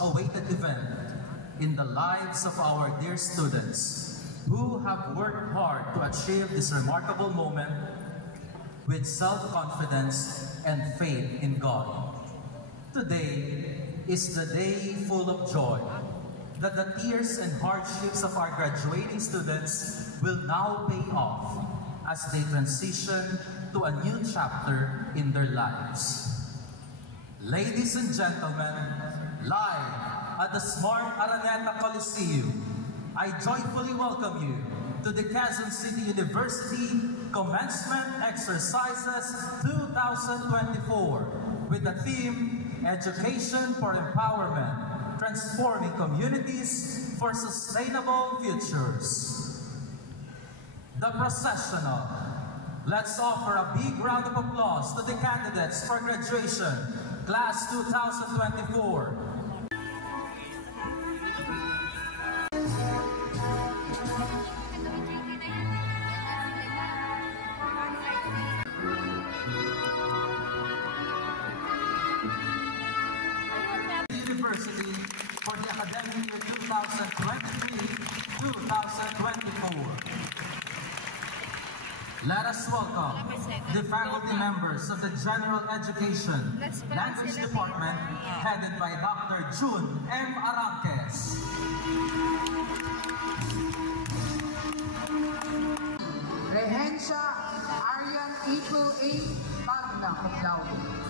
awaited event in the lives of our dear students who have worked hard to achieve this remarkable moment with self-confidence and faith in God. Today is the day full of joy that the tears and hardships of our graduating students will now pay off as they transition to a new chapter in their lives. Ladies and gentlemen, live at the Smart Araneta Coliseum, I joyfully welcome you to the Quezon City University Commencement Exercises 2024 with the theme Education for Empowerment, Transforming Communities for Sustainable Futures. The processional. Let's offer a big round of applause to the candidates for graduation, Class 2024. University for the academic year 2023-2024. Let us welcome the faculty members of the General Education Language Department headed by Dr. June M. Aranques. Rehencia Aryan Ito A. Magna Cum Laude.